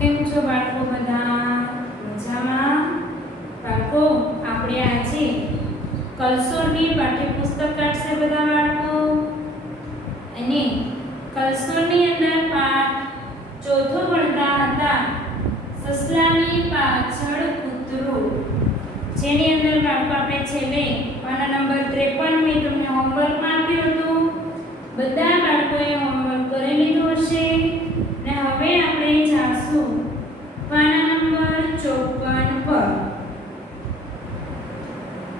કેમ છો બાળકો? બધા મજામાં? બાળકો, આપણે આજે કલસોરની પાઠ્યપુસ્તક કાઢશે બધા બાળકો, અને કલસોની અંદર પાઠ ચોથો ભણતા હતા, સસલાની પાછળ કૂતરું, જેની અંદર બાળકો આપણે છેલ્લે પાના નંબર 53 મેં તમને હોમવર્કમાં આપ્યું હતું. બધા બાળકોએ હોમવર્ક કરી લીધું હશે, ને હવે આપણે જાશું પાના નંબર 54 પર.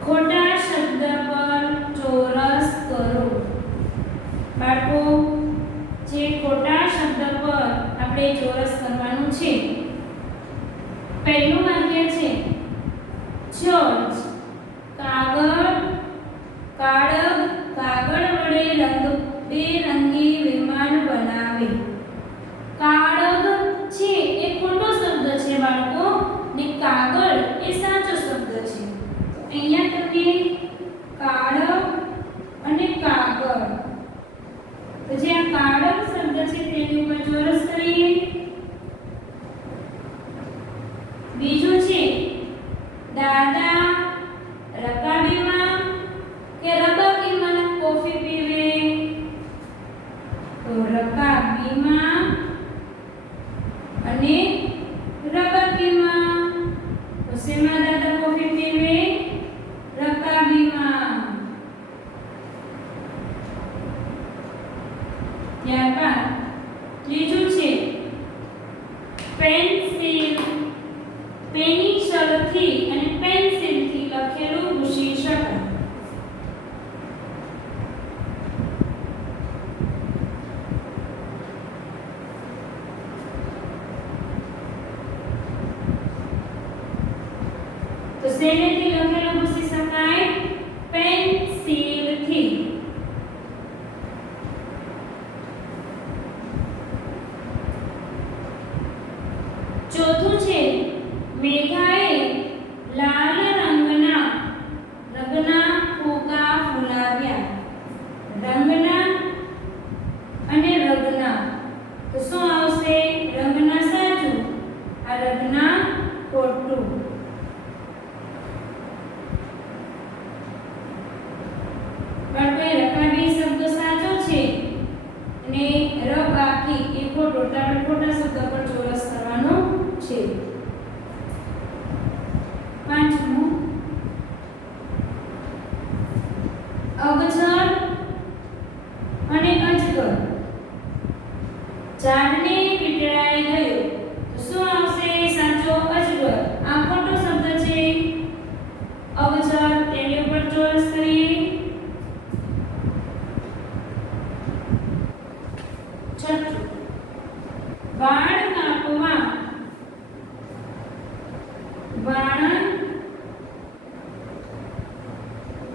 ખોટા શબ્દ પર ચોરસ કરો. બાળકો, જે ખોટા શબ્દ પર આપણે ચોરસ કરવાનું છે. પહેલું વાક્ય છે જોર્જ કાગળ વડે બેરંગી વિમાન બનાવે. કાગળ છે એ ખોટો શબ્દ છે બાળકો, ને કાગળ એ સાચો શબ્દ છે. તો અહીંયા તમને કાગળ અને કાગળ, તો જે આ કાગળ શબ્દ છે તેની ઉપર ચોરસ કરીએ. બીજું છે દાદા રકાબીમાં કે રબાબીમાં કોફી પીવે. તો રકાબીમાં અને રબાબીમાં. તો શેમાં દાદા કોફી પીવે? રકાબીમાં. ત્યારબાદ ત્રીજું છે પેન્સિલ. પેનિશલથી અને પેન્સિલથી લખેલું ભૂસી શકાય. તો શેનેથી લખેલું ભૂસી શકાય? પેન્સિલથી. ચોથું છે મેઘાએ લાલ રંગના ફુગ્ગા ફૂલાવ્યા. રંગના અને રગના, તો શું આવશે? રંગના સાચું, આ રગના ખોટું. બાળકો, રકાબી શબ્દ સાચો છે અને રબાકી એ ખોટો. તો આપણે ખોટા શબ્દ પર ચોરસ કરવાનો છે. પાંચમું અબજર અને અજગર. ઝાડને વીંટળાઈ ગયો. તો શું આવશે? સાચો અજગર. આ ખોટો શબ્દ છે અબજર, તેની ઉપર ચોરસ કરીએ. છઠ્ઠું વાળ કાપવા.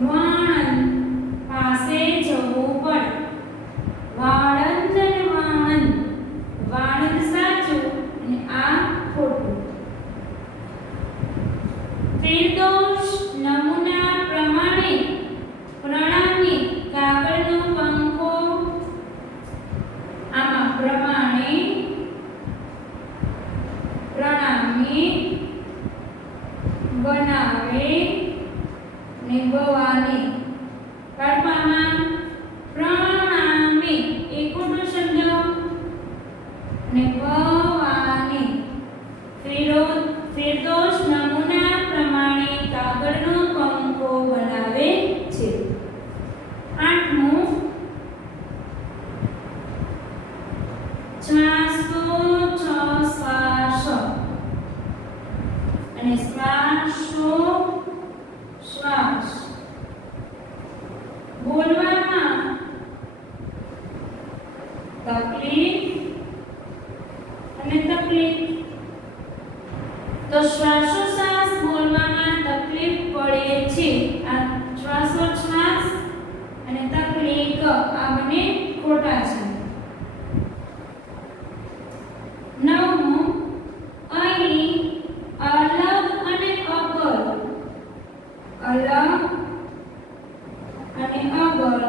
વાણંદ પાસે જવું પડે. વાળંદ અને વાણંદ. વાણંદ સાચું અને આ ખોટું. ફિરદૌસ નમૂના પ્રમાણે પ્રણામી કાગળનો પંખો. આમાં પ્રમાણે પ્રણામી બનાવે ને બવાની. બાળકોમાં પ્રણામી એ ખોટો શબ્દ ને બવાની. ફિરદૌસ નમૂના પ્રમાણે કાગળનો પંખો બનાવે છે. આઠમું શ્વાસ અને શ્વાસ. બોલવામાં તકલીફ અને તકલીફ. તો શ્વાસોશ્વાસ બોલવામાં તકલીફ પડે છે. આ શ્વાસોશ્વાસ અને તકલીફ આ બંને ખોટા છે. નવમું અહીં અલગ અને અગર. અલગ અને અગર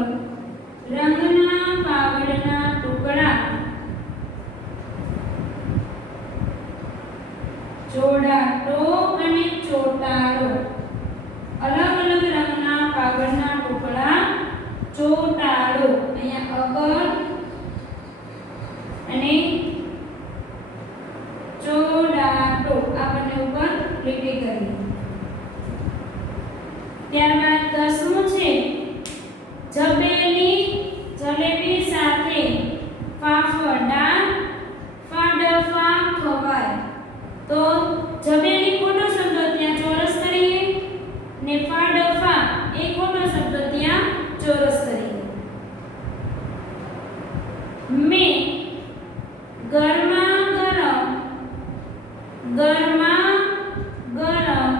રંગના કાગળના ટુકડા. ફાફડા ફાડફા ખવાય. તો જબેલી ખોટો શબ્દ ત્યાં ચોરસ કરીએ ને ફાડફા એ ખોટો શબ્દ ત્યાં ચોરસ કરીએ. મેં ગરમા ગરમ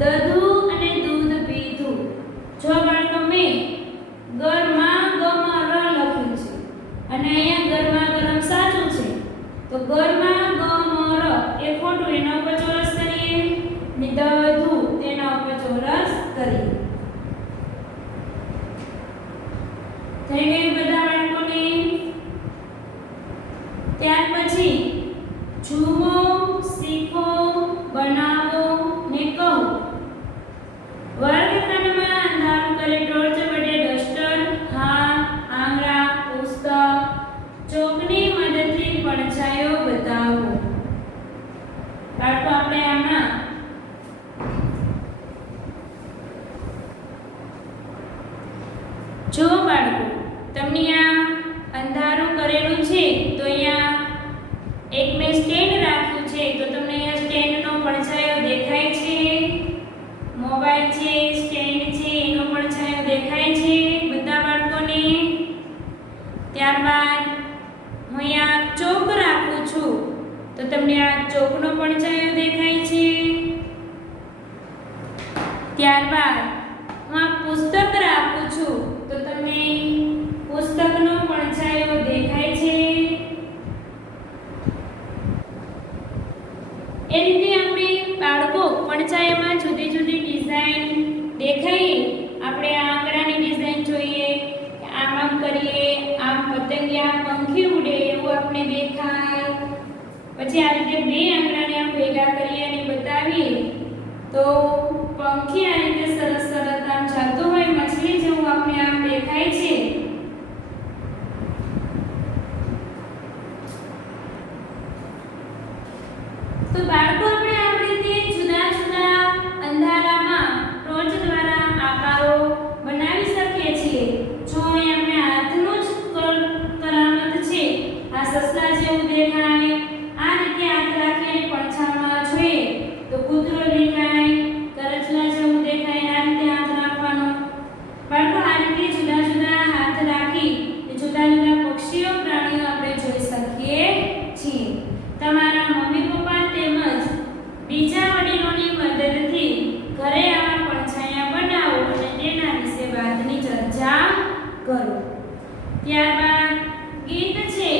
દધું અને દૂધ પીધું. જો બાળકો મેં ગરમા ગમાં ર લખ્યું છે અને અહીંયા ગરમા ગરમ સાચું છે, તો ગરમા ગમ ર એ ખોટું, એના ઉપર ચોરસ કરીએ ને દધું તેના ઉપર ચોરસ કરીએ. થઈ ગયું બધા બાળકોને? ત્યાર પછી જુઓ, શીખો, બનાવો ને કહો. વર્ગખંડમાં અંધારું કરે ટોર્ચ વડે ડસ્ટર, હાથ, આંગળા, પુસ્તક, ચોકની મદદથી પડછાયો બતાવો. બાળકો આપણે આમાં જો બાળકો તમને આ અંધારું કરેલું છે તો અહીંયા એક મેં સ્ટેન્ડ રાખ્યું છે, તો તમને અહીંયા સ્ટેન્ડનો પડછાયો દેખાય છે. મોબાઈલ છે, સ્ટેન્ડ છે, એનો પડછાયો દેખાય છે બધા બાળકોને. ત્યારબાદ હું અહીંયા ચોક રાખું છું, તો તમને આ ચોકનો પડછાયો દેખાય છે. ત્યારબાદ હું આ પુસ્તક રાખું છું, તો તમને પુસ્તકનો પડછાયો દેખાય છે. એ રીતે આપણે બાળકો પડછાયામાં જુદી જુદી ડિઝાઇન દેખાય. આપણે આ આંગળાની ડિઝાઇન જોઈએ, આમ આમ કરીએ, આમ પતંગિયા પંખી ઉડે એવું આપણે દેખાય. પછી આ રીતે બે આંગળાને આમ ભેગા કરીએ અને બતાવીએ તો પંખી આ રીતે સરસ સરસ આમ ચાલતો હોય મછલી જેવું આપણે આમ દેખાય છે. તો બાળકો આપણે આ રીતે જુદા જુદા અંધારામાં ટોર્ચ દ્વારા આકારો બનાવી શકીએ છીએ. જો અહીં આપણે હાથનું જ કરામત છે, આ સસલા જેવું દેખાય, આ રીતે હાથ રાખીને પડછાયામાં જોઈએ તો કૂતરો દેખાય, કરચલા જેવું દેખાય, આ રીતે હાથ રાખવાનો. બાળકો આ રીતે જુદા જુદા હાથ રાખી જુદા જુદા પક્ષીઓ પ્રાણીઓ આપણે જોઈ શકીએ છીએ. તમારા મમ્મી પપ્પા તેમજ બીજા વડીલોની મદદથી ઘરે આવા પડછાયા બનાવો અને તેના વિશે વાતની ચર્ચા કરો. ત્યારબાદ ગીત છે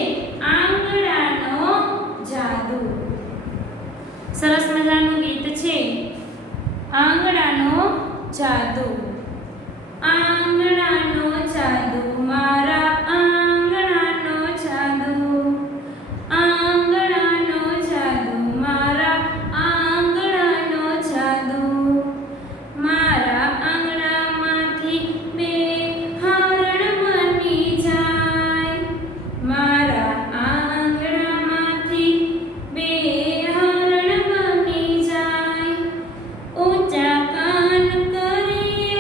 આંગણાનો જાદુ. સરસ મજાનું ગીત છે આંગણાનો જાદુ. આંગણાનો જાદુ મારા આંગણાનો જાદુ, આંગણાનો જાદુ મારા આંગણાનો જાદુ. મારા આંગણામાંથી બે હરણ બની જાય, મારા આંગણામાંથી બે હરણ બની જાય. ઊંચા કાન કરી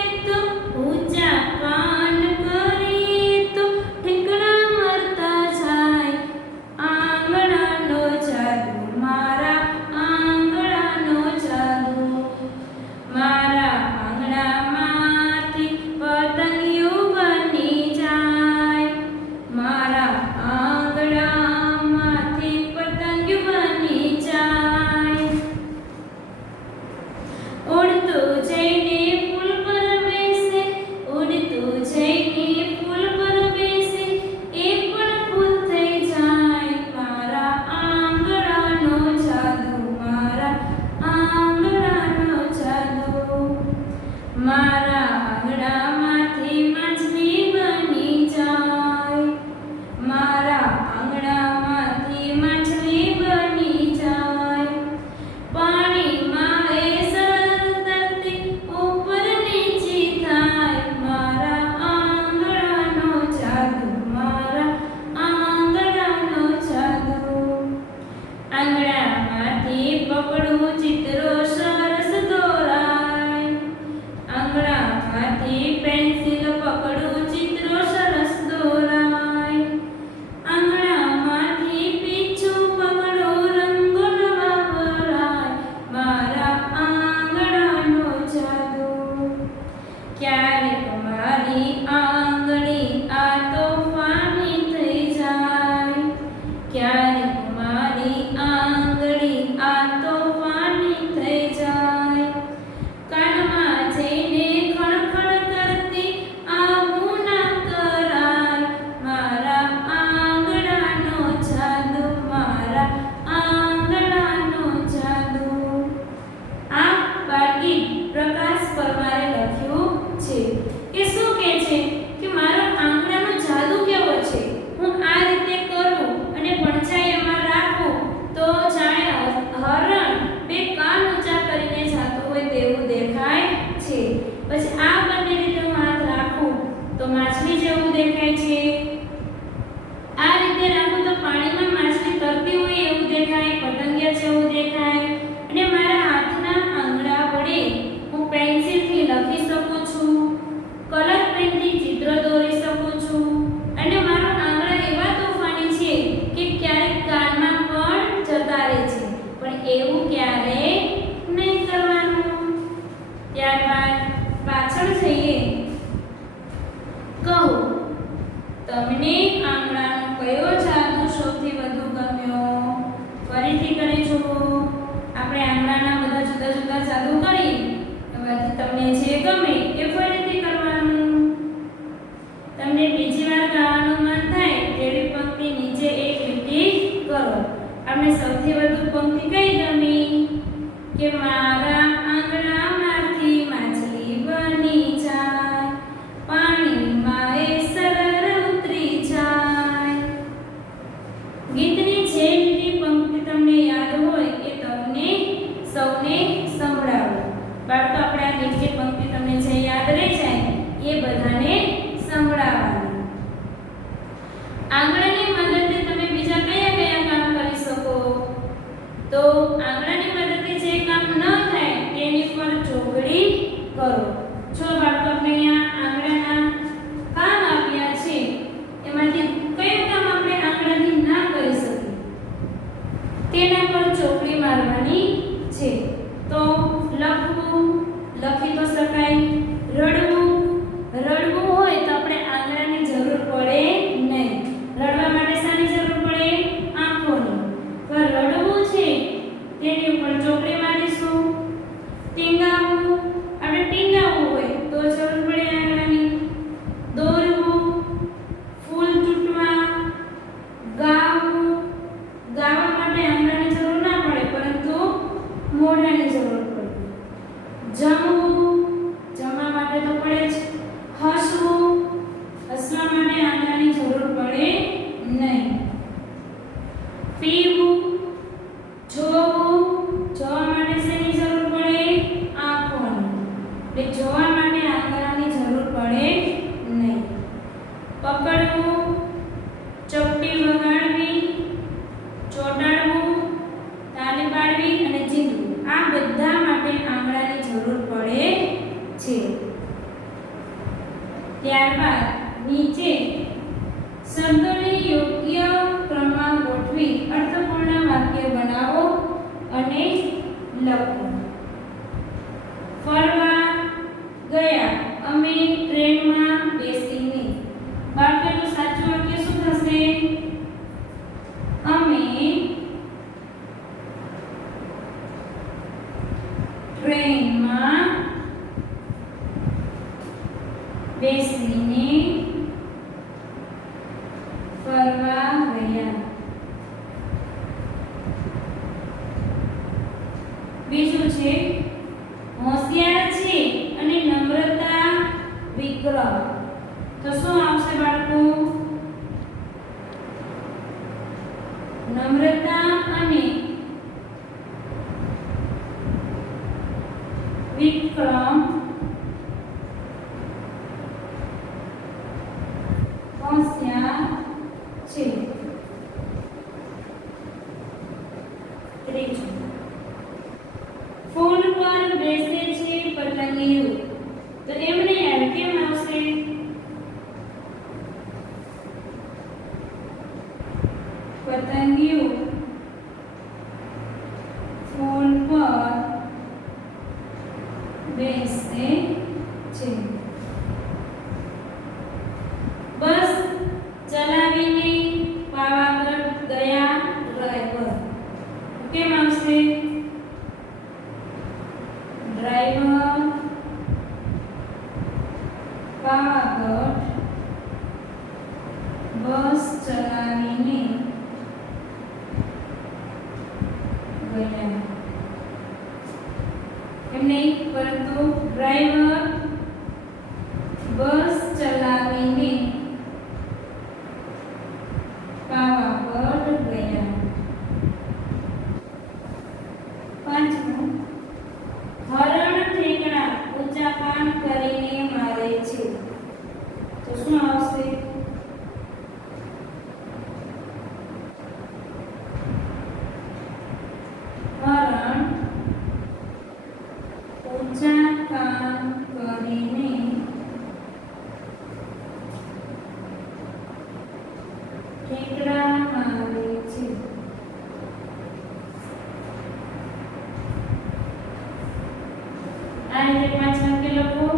કયો જાદુ સૌથી વધુ ગમ્યો? ફરીથી કરી જુઓ. આપણે આંગળાના બધા જુદા જુદા જાદુ કરીએ એમાંથી તમને જે ગમે એ ફરીથી કરવાનું. તમને બીજી વાર ગાવાનું મન થાય તેવી પંક્તિ નીચે એક લીટી કરો. આપણે સૌથી વધુ પંક્તિ કઈ ગમી? કે મારા આંગણામાંથી માછલી બની જાય, પાણીમાં એ સરળ ઉતરી જાય. ગીતની જે લીટી પંક્તિ તમને યાદ હોય એ તમને સૌને સંભળાવો. બાળકો, આપણે આ ગીતની પંક્તિ તમને જે યાદ રહી જાય એ બધાને સંભળાવવાની. આંગળાની મદદથી તમે બીજા કયા કયા કામ કરી શકો? તો આંગળાની મદદથી જે કામ ન થાય તેની પર ચોગડી કરો. જો બાળકો, આપણે અહીંયા આંગળાના કામ આપ્યા છે એમાંથી કયું કામ આપણે આંગળાથી ના કરી શકીએ તેના પર ચોગડી મારવાની છે. તો લખવું, લખી તો શકાય. રડવું, રડવું હોય તો આપણે આંગળાની જરૂર પડે નહીં. રડવા માટે શાની જરૂર પડે? આંખોની. પર રડવું છે તેની ઉપર ચોકડી મારીશું. ટીંગાવવું, આપણે ટીંગાવવું હોય તો જરૂર પડે આંગળાની. દોરવું, ફૂલ તૂટવા, ગાવું, ગાવા માટે આંગળાની જરૂર ના પડે પરંતુ મોઢાની જરૂર પડે. જમવું, જમવા માટે તો પડે જ. હસવું, હસવા માટે આંગળાની જરૂર પડે નહીં. પીવું, જોવું, જોવા માટે શેની જરૂર પડે? આંખોની. એટલે જોવા માટે આંગળાની જરૂર પડે નહીં. પકડવું, ચપટી વગાડવી, ચોટાડવું, તાળી પાડવી અને જીતવું, આ બધા માટે આંગળાની જરૂર પડે છે. ત્યારબાદ નીચે શબ્દોને યોગ્ય ક્રમમાં ગોઠવી અર્થપૂર્ણ વાક્ય બનાવો અને લખો. ફરવા ગયા અમે ટ્રેનમાં બેસીને. બાળકોનું સાચું વાક્ય શું થશે? અમે ટ્રેનમાં બેસીને ફરવા ગયા. બીજું છે હોશિયાર છે અને નમ્રતા વિક્રમ. તો શું આવશે બાળકો? નમ્રતા અને વિક્રમ હોશિયાર છે. ત્રીજું, ફૂલ પર બેસે છે પતંગિયું. તો એમને યાદ કેમ આવશે? પતંગિયું ફૂલ પર બેસે છે. બસ ચલાવીને પાવાગઢ ગયા ડ્રાઈવર. કેમ આવશે? ડ્રાઈવર પાવાગઢ બસ ચલાવીને ગયા. એમ નહીં, પરંતુ ડ્રાઈવર બસ ચલાવીને પાવાગઢ ગયા. પાંચમું, હરણ ઠેકડા ઊંચા કાન કરીને મારે છે. તો શું આવશે? હરણ ઊંચા કાન કરીને ઠેકડા મારે છે. આ રીતે 5 વાક્ય લખો.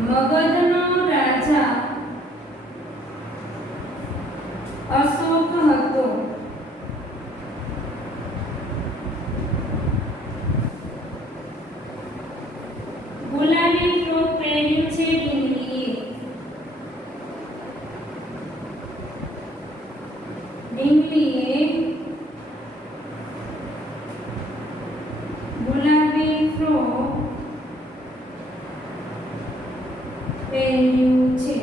મગધનો રાજા અશોક હતો. ગુલાબી ફ્રોક પહેર્યું છે ઢીંગલીએ. ઢીંગલીએ ગુલાબી ફ્રોક પહેર્યું છે.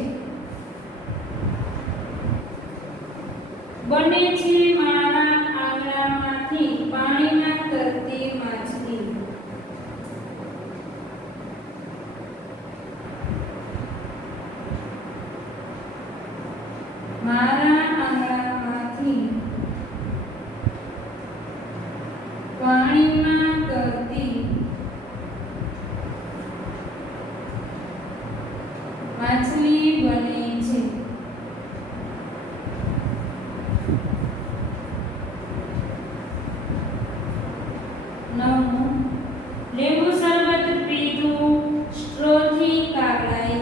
બને છે મારા આંગણામાંથી પાણીમાં તરતી માછલી. મારા આંગણામાંથી પાણીમાં તરતી માછલી બને છે. નવમું, લીંબુ શરબત પીધું સ્ટ્રોથી કાગડાએ.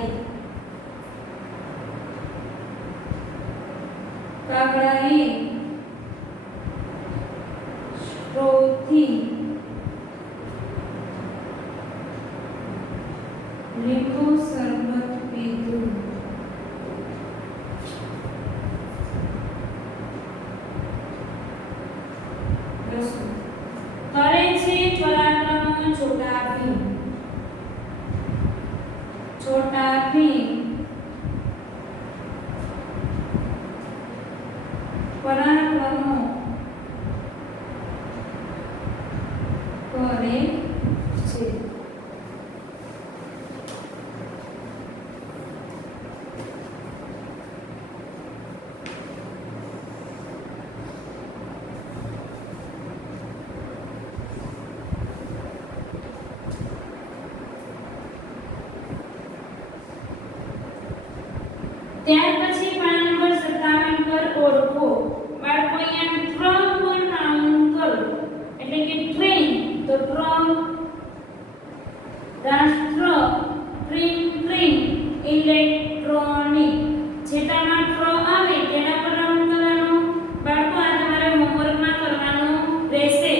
કાગડાએ સ્ટ્રોથી લીંબુ શરબત પીધું. કરે છે પરાક્રમ છોટા ભીમ. છોટા ભીમ પરાક્રમો કરે છે. ત્યાર પછી પાના નંબર 57 પર ઓળખો. બાળકો અહીંયા ટ્રમ પર નાઉન કરો એટલે કે ટ્રેન તો ટ્રમ, રાષ્ટ્ર, ટ્રેન ટ્રેન, ઇલેક્ટ્રોનિક. છેટામાં ટ્ર આવે તેના પર નાઉન કરવાનું. બાળકો આ તમારે હોમવર્કમાં કરવાનું રહેશે.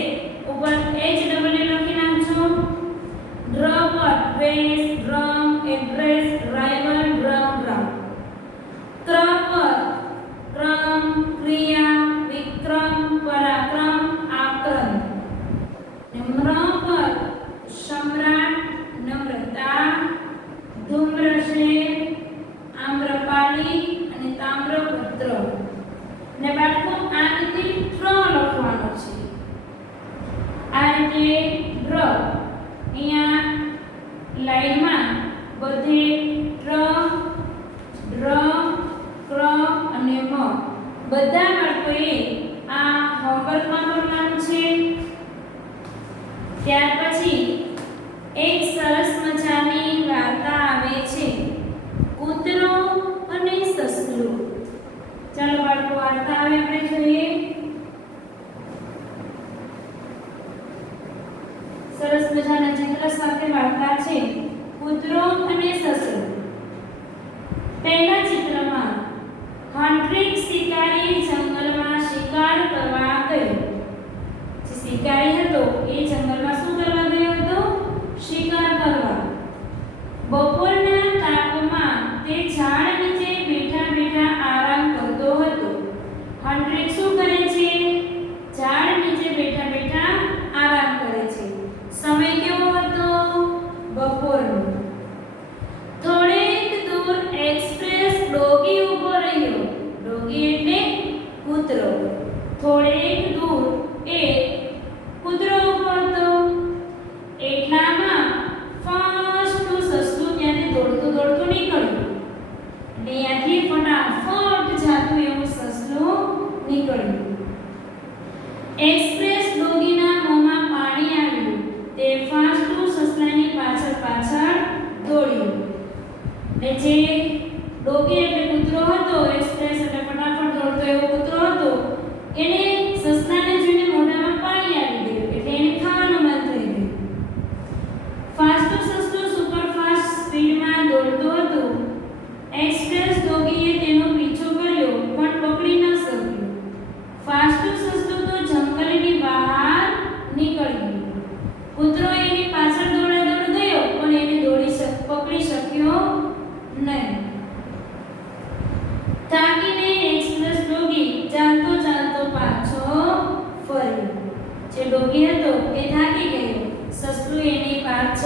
ઉપર HW લખી નાખજો. ડ્ર પર dress, drum, address, rival, drum, drum. ત્ર પર ક્રમ, ક્રિયા, વિક્રમ, પરાક્રમ, આક્રમ. મ્ર પર સમ્રાટ, નમ્રતા, ધૂમ્રસેન, આમ્રપાલી અને તામ્રપત્ર. ને બાળકો આ રીતે ટ્ર લખવાનો છે. આ રીતે ડ્ર અહીંયા લાઈનમાં બધે ટ્ર, ડ્ર, ક્ર અને મ બધા બાળકોએ આ હોમવર્કમાં કરવાનું છે. ત્યાર પછી એક સરસ મજાની વાર્તા આવે છે, કૂતરો અને સસલું. ચાલો બાળકો વાર્તા આવે આપણે જોઈએ. સરસ મજાના ચિત્ર સાથે વાર્તા છે, કૂતરો અને સસલું. પહેલા ચિત્રમાં હન્ટ્રિક શિકારી જંગલમાં શિકાર કરવા ગયો. જે શિકારી હતો એ જંગલમાં શું કરવા ગયો હતો? શિકાર કરવા. બપોરના તાપમાં તે ઝાડ નીચે બેઠા બેઠા આરામ કરતો હતો. હન્ટ્રિક શું કરે છે? ઝાડ નીચે બેઠા બેઠા આરામ કરે છે. સમય કેવો હતો? બપોરનો. થોડેક દૂર એક્સપ્રેસ ડોગી ઊભો રહ્યો. ડોગી એટલે કૂતરો. થોડેક દૂર એક કૂતરો ઊભો હતો. એટલામાં ફાસ્ટ સસલું ત્યાંથી દોડતું દોડતું નીકળ્યું. એટલે ત્યાંથી ફટાફટ જાતું એવું સસલું નીકળ્યું. એક્સપ્રેસ ડોગીના મોંમાં પાણી આવ્યું. તે ફાસ્ટ સસલાની પાછળ પાછળ દોડ્યું. ને જે ડોગી એટલે કૂતરો હતો, એક્સપ્રેસ એટલે ફટાફટ દોડતો એવો કૂતરો હતો, એને સસલાને જોઈને મોઢામાં પાણી આવી ગયું. એટલે એને ખાવાનું મન થઈ ગયું. ફાસ્ટ સસલું સુપર ફાસ્ટ સ્પીડમાં દોડતું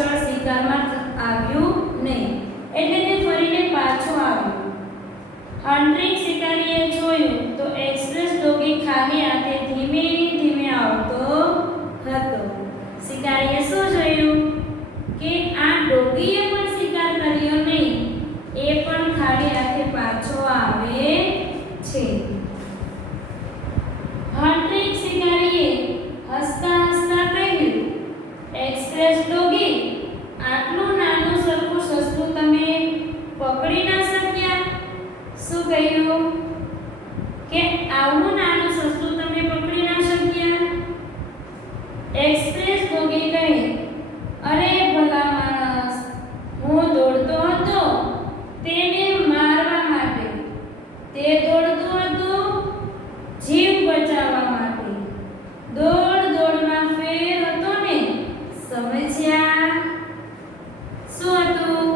પાછળ શિકારમાં આવ્યું નહીં, એટલે તે ફરીને પાછો આવ્યો. હન્ટિંગ શિકારીએ જોયું તો એક્સપ્રેસ ડોગી ખાલી હાથે ધીમે ધીમે આવતો હતો. શિકારીએ શું જોયું કે આ ડોગીએ પણ શિકાર કર્યો નહીં, એ પણ ખાલી હાથે પાછો આવે છે. હન્ટિંગ શિકારીએ હસતા હસતા કહ્યું, એક્સપ્રેસ ડોગી, આટલું નાનું સરખું સસલું તમે પકડી ના શક્યા? શું કહ્યું કે આવું નાનું સસલું તમે પકડી ના શક્યા? એક્સપ્રેસ ડોગી કહે, અરે ભલા માણસ, હું દોડતો હતો તેને મારવા માટે, તે દોડતો હતો જીવ બચાવવા માટે. દોડમાં ફેર હતો ને, સમજ્યા? શું હતું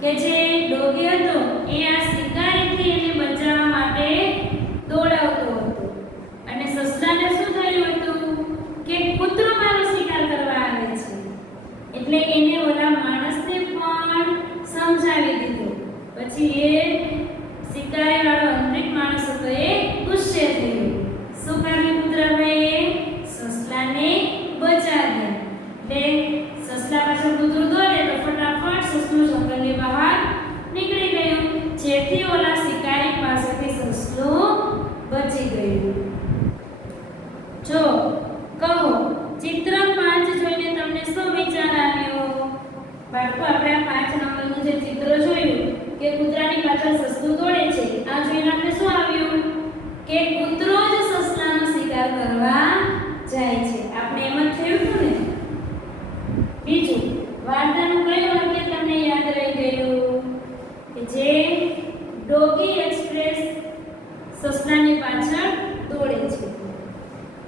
કે જે ડોગી હતો એ આ શિકારીથી એને બચાવવા માટે દોડાવતો હતો, અને સસલાને શું થયું હતું કે કૂતરો મારો શિકાર કરવા આવે છે, એટલે એને ઓલા માણસને પણ સમજાવી દીધું. પછી એ શિકારી વાળો અંતરિક માણસ હતો એ ગુસ્સે થયો. શું કર્યું કૂતરાભાઈએ? સસલાને બચાવ્યા. એટલે સસલા પાછળ કૂતરું દોડે તો ફટાફટ સસલું જંગલની બહાર નીકળી ગયું, જેથી ઓલા શિકારી પાસેથી સસલું બચી ગયું. જો કહો, ચિત્ર 5 જોઈને તમને શું વિચાર આવ્યો? બાળકો, આપણે આ 5 નંબરનું જે ચિત્ર જોયું કે કૂતરાની પાછળ સસલું દોડે છે, આ જોઈને આપણે શું આવ્યું કે કૂતરો જ સસલાનો શિકાર કરવા જાય છે. આપણે એમ જ થયું હતું ને. બીજું, વાર્તાનું કયું વાક્ય તમને યાદ રહી ગયું કે જે ડોગી એક્સપ્રેસ સસલાની પાછળ દોડે છે?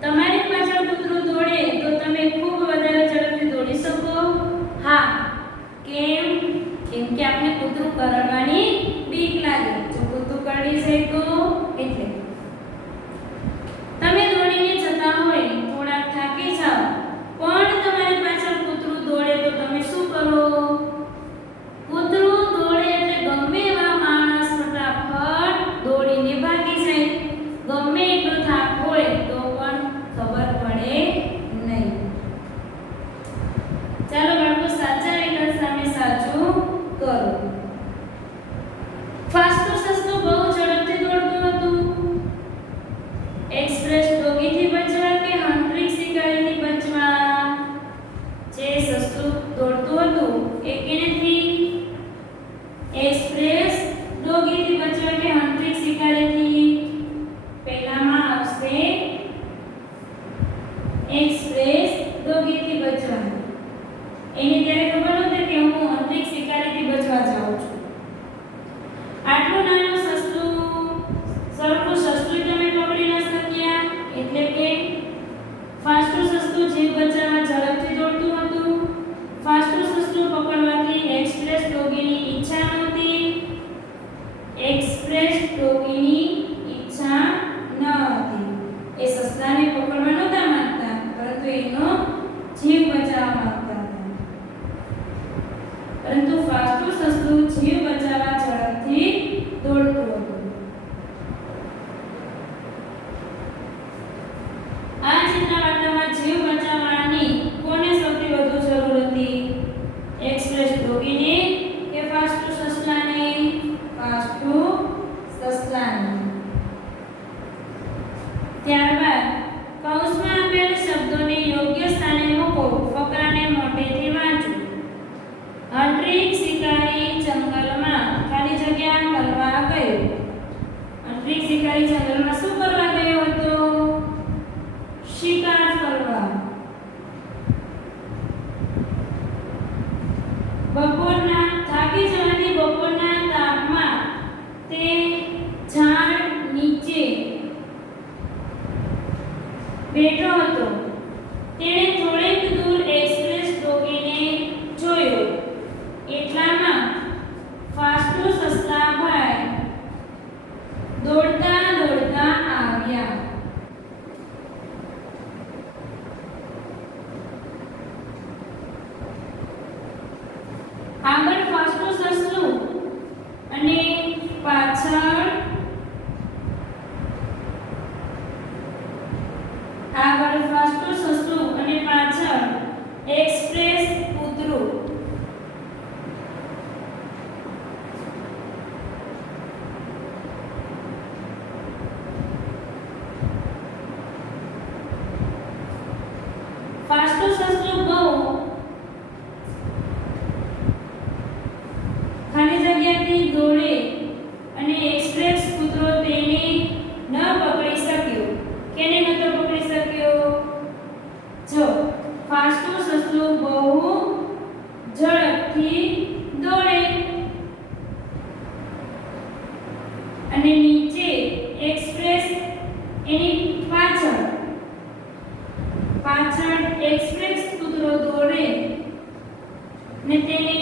તમારી પાછળ કૂતરું દોડે તો તમે ખૂબ વધારે ઝડપથી દોડી શકો? હા. કેમ? કેમ કે આપણે કૂતરું કરડવાની બીક લાગે. જો કૂતરું કરડી જાય તો એટલે તમે દોડીને જતા હોય, થોડાક થાકી જાઓ, પણ તમારી પાછળ કૂતરું દોડે તો તમે શું કરો? કૂતરું દોડે એટલે ગમે એવા માણસ ફટાફટ દોડીને ભાગી જાય. ગમે એટલો થાક હોય તો પણ ખબર પડે નહીં. ચાલો બાળકો, સાચા વિકલ્પ સામે સાચું કરો. ફાસ્ટ સસલું બહુ ઝડપથી દોડતું હતું. એક્સપ્રેસ ડોગીથી બચવા કે હન્ટિંગ શિકારીથી બચવા? જે સસલું દોડતું હતું એ કેનેથી? એક્સપ્રેસ ડોગીથી બચવા કે હન્ટિંગ શિકારીથી? પહેલામાં આવશે એક્સપ્રેસ ડોગીથી બચવા. એને ત્યારે ખબર નહોતી કે હું હન્ટિંગ શિકારીથી બચવા જાઉં છું. આટલું નાનું સસલું, સરખું સસલું તમે પકડી ન શક્યા, એટલે કે ફાસ્ટું સસલું જીવ બચાવવા ઝડપથી દોડતું હતું. ફાસ્ટું સસલું પકડવાથી એક્સપ્રેસ ડોગીની ઈચ્છા નહોતી. એક્સપ્રેસ ડોગીની ઈચ્છા ન હતી. એ સસલાને પકડવા નહોતા માંગતા, પરંતુ એનો જીવ બચાવવા માંગતા હતા. પરંતુ ફાસ્ટું સસલું જીવ બચાવવા ઝડપથી દોડતું હતું. આ ચિત્ર વાર્તામાં જીવ બચાવવાની કોને સૌથી વધુ જરૂર હતી? એક્સપ્રેસ ડોગીને કે ફાસ્ટુ સસલાને? ફાસ્ટુ સસલાને. ત્યારબાદ કૌંસમાં આપેલ શબ્દોને યોગ્ય સ્થાને મૂકો. ફકરાને મોટેથી વાંચો. હન્ટિંગ શિકારી જંગલમાં ખાલી જગ્યા કરવા ગયો. હન્ટિંગ શિકારી જંગલમાં શું કરવા ગયો હતો? શિકાર કરવા. બપોરના થાકી જવાથી બપોરના તાપમાં તે ઝાડ નીચે બેઠો હતો. તેણે થોડેક દૂર એક્સપ્રેસ ડોગીને જોયો. એટલામાં ફાસ્ટુ સસલાભાઈ દોડતા દોડતા આવ્યા. આગળ ફાસ્ટું સસલું અને પાછળ આગળ ફાસ્ટું સસલું અને પાછળ એક્સપ્રેસ કૂતરું. ફાસ્ટું સસલું બહુ ખાલી જગ્યાથી દોડે અને એક્સપ્રેસ કૂતરો તેને ન પકડી શક્યો. કેને નતો પકડી શક્યો? જો ફાસ્ટું સસલું બહુ ઝડપથી દોડે અને નીચે એક્સપ્રેસ એની પાછળ એક્સપ્રેસ કૂતરો દોડે ને તેને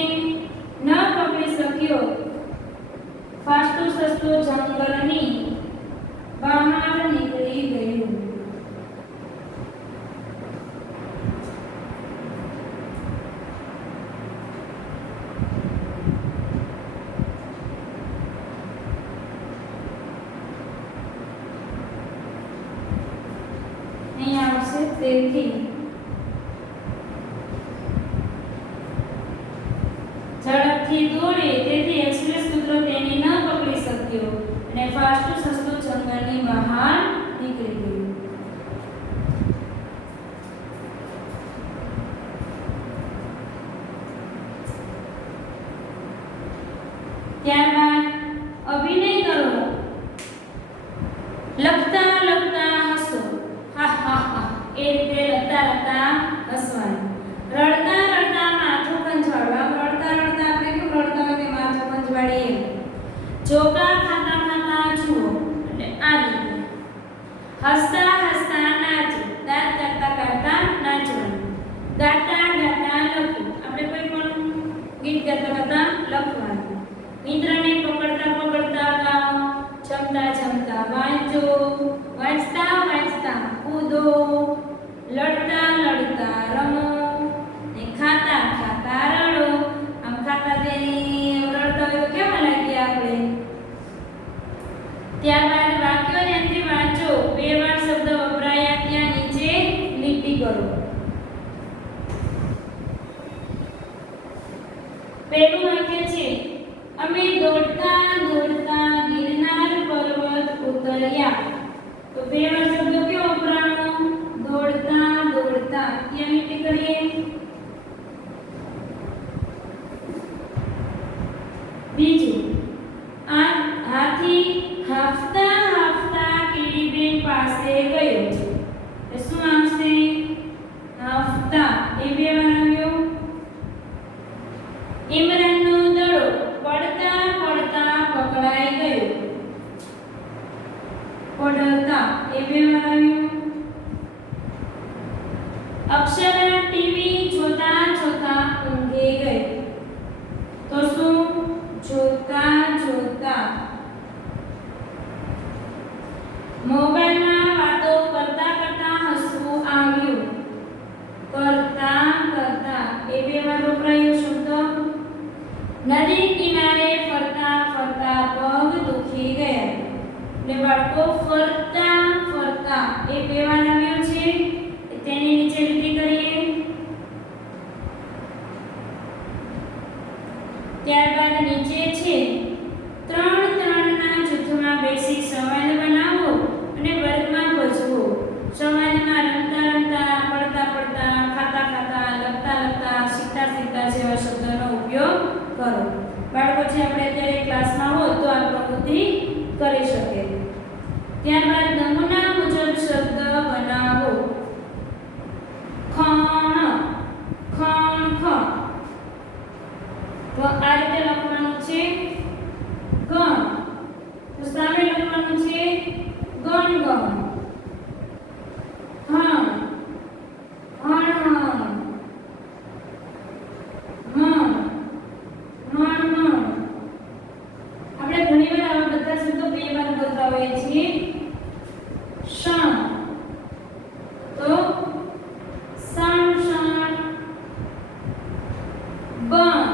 ન પકડી શક્યો. ફાસ્ટું સસલું જંગલની બહાર નીકળી ગયું. અહીંયા આવશે તેથી ઝડપથી દોડે તેથી એક્સપ્રેસ કૂતરો તેને ન પકડી શક્યો અને ફાસ્ટું સસલું જંગલની બહાર નીકળી ગયું. ત્યારબાદ અભિનય કરો. લખતા લખતા હસો. હા હા હા એ રીતે લખતા લખતા હસવાનું. રડતા રડતા માથું ખંજવાળવા. રડતા રડતા આપણે કેમ રડતા હોય કે માથું ખંજવાળીએ. ચોકા ખાતા ખાતા જુઓ એટલે આ રીતે. હસતા હસતા નાચો. દાંત કાઢતા કાઢતા નાચવાનું. ગાતા ગાતા લખવું. આપણે કોઈ પણ ગીત ગાતા ગાતા લખવાનું. મિત્રને પકડતા પકડતા ગાઓ. જમતા જમતા વાંચો. વાંચતા વાંચતા કૂદો. લડતા લડતા રમો ને ખાતા ખાતા રડો. આમ ખાતા તેની રડતા હોય તો કેવા લાગીએ આપણે. ત્યારબાદ વાક્યો ધ્યાનથી વાંચો. બે વાર શબ્દ વપરાયા ત્યાં નીચે લીટી કરો. પહેલું વાક્ય છે અમે દોડતા દોડતા ગિરનાર પર્વત ઉતર્યા. તો બે વાર શબ્દ કેવો વપરાયો? દોડતા દોડતા. ત્યાં લીટી કરીએ. બીજું આ હાથી હાફતા હાફતા કીડીબેન પાસે ગયો. તો શું આવશે? હાફતા. એ બે વાર આવ્યો. ઇમરાનનો દડો પડતા પડતા પકડાઈ ગયો. પડતા. એ બે વાર આવ્યો. અક્ષરા ટીવી જોતા જોતા ઊંઘી ગઈ. તો શું? જોતા જોતા. મોબાઈલમાં વાતો કરતા કરતા હસવું આવ્યું. કરતા કરતા. એ બે વાર વપરાયો શબ્દ. નદી કિનારે ફરતા ફરતા પગ દુખી ગયા. એટલે બાળકો ફરતા ફરતા. એ બે વાર આવ્યો છે. તેની નીચે લીટી કરીએ. ત્યારબાદ નીચે છે ત્રણ ત્રણના જૂથમાં બેસી સંવાદ બનાવો અને વર્ગમાં ભજવો. સંવાદમાં રમતા રમતા, પડતા પડતા, ખાતા ખાતા, લખતા લખતા, શીખતા શીખતા જેવા શબ્દોનો ઉપયોગ કરો. બાળકો જે આપણે અત્યારે ક્લાસમાં હોય તો આ પ્રવૃત્તિ કરી શકે. ત્યારબાદ નમૂના મુજબ શબ્દ બનાવો. ખણ ખણ ખ. તો આ રીતે લખવાનું છે ગણ. તો સામે લખવાનું છે ગણ ગણ. હણ હણ હણ. મણ મણ મણ. આપણે ઘણી વાર આવા બધા શબ્દો બે વાર બોલતા હોઈએ છીએ. ષણ. તો ષણ ષણ. બણ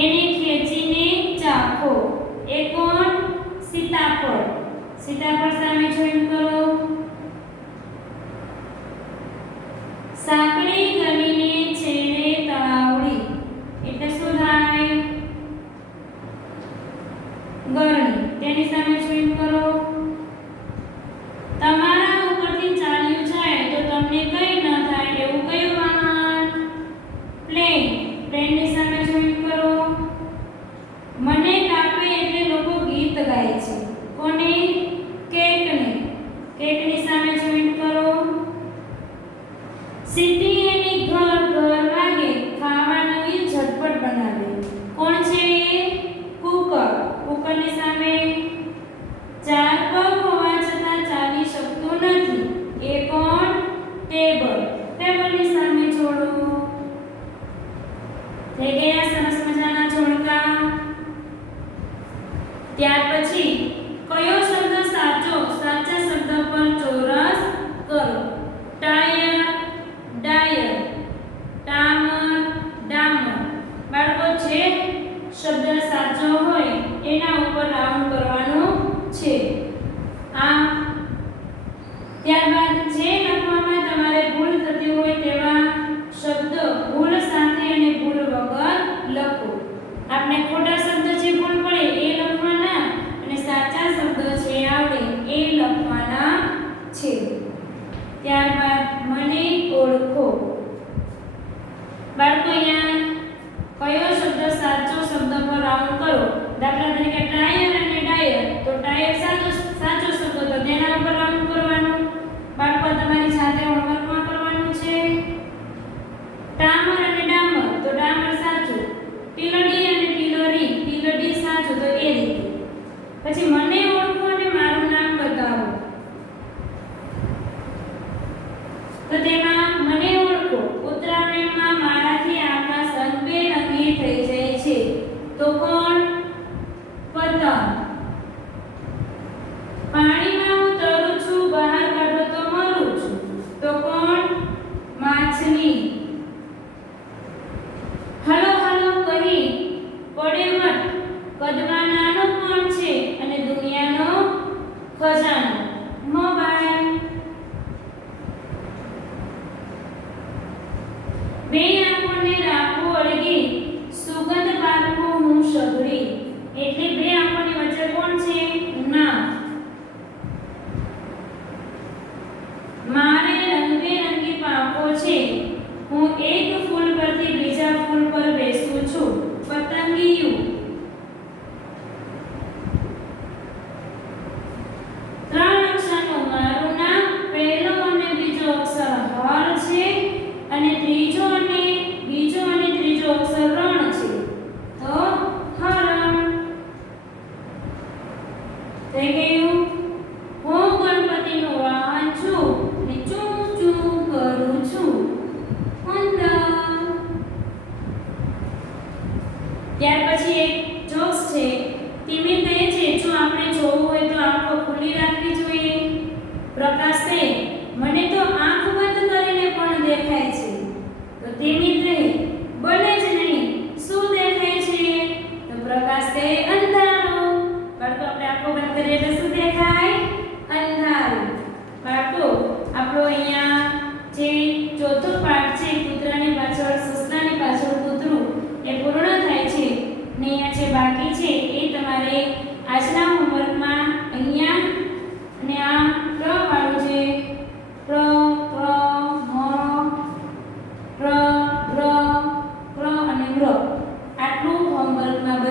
એને ખેંચીને ચાખો. એ કોણ? સીતાફળ. સીતાફળ સામે જોઈન કરો. સાંકડી ગલીને છેડે તળાવડી. એટલે શું થાય? ગરણી. તેની સામે જોઈન કરો. તમારા ઉપરથી ચાલ્યું જાય તો તમને કઈ ન થાય એવું કયું વાહન? પ્લેન. પ્લેનની સામે જોઈન કરો. મને કાપે એટલે લોકો ગીત ગાય છે. કોને? કેકને. કેકની સામે જોઈન કરો. સીટી એની ઘર ઘર વાગે ખાવાનું એ ઝટપટ બનાવે. કોણ છે? કુકર. કુકરની સામે ચાર પગ હોવા છતાં ચાલી શકતો નથી. એ કોણ? ટેબલ. ટેબલની સામે જોડો. થઈ ગયા સરસ મજાના જોડકા. ત્યાર પછી કયો શબ્દ સાચો? સાચા શબ્દ પર ચોરસ કરો. ટાયર, ડાયર, ટામર, ડામર. બાળકો જે શબ્દ સાચો હોય એના ઉપર રાઉન્ડ કરવાનું છે. ત્યારબાદ જે લખવામાં તમારે ભૂલ થતી હોય તેવા શબ્દ ભૂલ સાથે અને ભૂલ વગર લખો. આપણે ખોટા શબ્દ જે ભૂલ પડે એ લખવાના અને સાચા શબ્દ જે આવડે એ લખવાના છે. ત્યારબાદ મને ઓળખો. બાળકો અહીંયા કયો શબ્દ સાચો શબ્દ પર રાઉન્ડ કરો. દાખલા તરીકે ટાયર અને ડાયર. તો ટાયર સાચો શબ્દ તો તેના ઉપર રાઉન્ડ કરવાનું. બાળકો તમારી સાથે હોમવર્કમાં કરવાનું છે. ટામર અને ડામર. તો ડામર સાચું. ટીલડી અને ટીલરી. ટીલડી સાચું. તો એ રીતે. પછી મને ઓળખો અને મારું નામ બતાવો. તો તેમાં મને ઓળખો. ઉત્તરાયણમાં મારાથી આકાશ રંગબેરંગી થઈ જાય છે. તો કોણ? પતંગ. પાણીમાં હું તરું છું, બહાર કાઢો તો મરું છું. તો કોણ? માછલી. હલો હલો કહી પડે વટ. કદમાં નાનો કોણ છે અને દુનિયાનો ખજાનો? મોબાઈલ. બે આંખોને રાખો અળગી, સુગંધ પારખું હું સઘળી. એટલે બે આંખોની વચ્ચે કોણ છે? નાક. મારે રંગબેરંગી પાંખો છે, હું એક ફૂલ પરથી બીજા ફૂલ પર બેસું છું. પતંગિયું. ત્રણ અક્ષરનું મારું નામ. પહેલો અને બીજો અક્ષર હર છે અને ત્રીજો અને ત્રીજો અક્ષર રણ છે. તો હરણ. થઈ ગયું. હું ગણપતિનું વાહન છું અને ચૂં ચૂં કરું છું. ઉંદર. ત્યાર પછી એક જોક્સ છે. તિમિર કહે છે જો આપણે જોવું હોય તો આંખો ખુલ્લી રાખવી જોઈએ. પ્રકાશ કહે મને તો આંખ બંધ કરીને પણ દેખાય છે. તો તિમિર કહે બને જ નહીં, શું દેખાય છે? તો પ્રકાશ કહે અંધારું. બાળકો આપણે આંખો બંધ કરીએ એટલે શું દેખાય? અંધારું. બાળકો આપણો અહીંયા જે ચોથો પાઠ છે કૂતરાની પાછળ સસલાની પાછળ કૂતરું એ પૂર્ણ થાય છે ને અહીંયા જે બાકી છે એ તમારે આજના હોમવર્કમાં અહીંયા અને આ પ્ર વાળું છે પ્ર પ્ર મ પ્ર પ્ર પ્ર અને મ્ર આટલું હોમવર્કમાં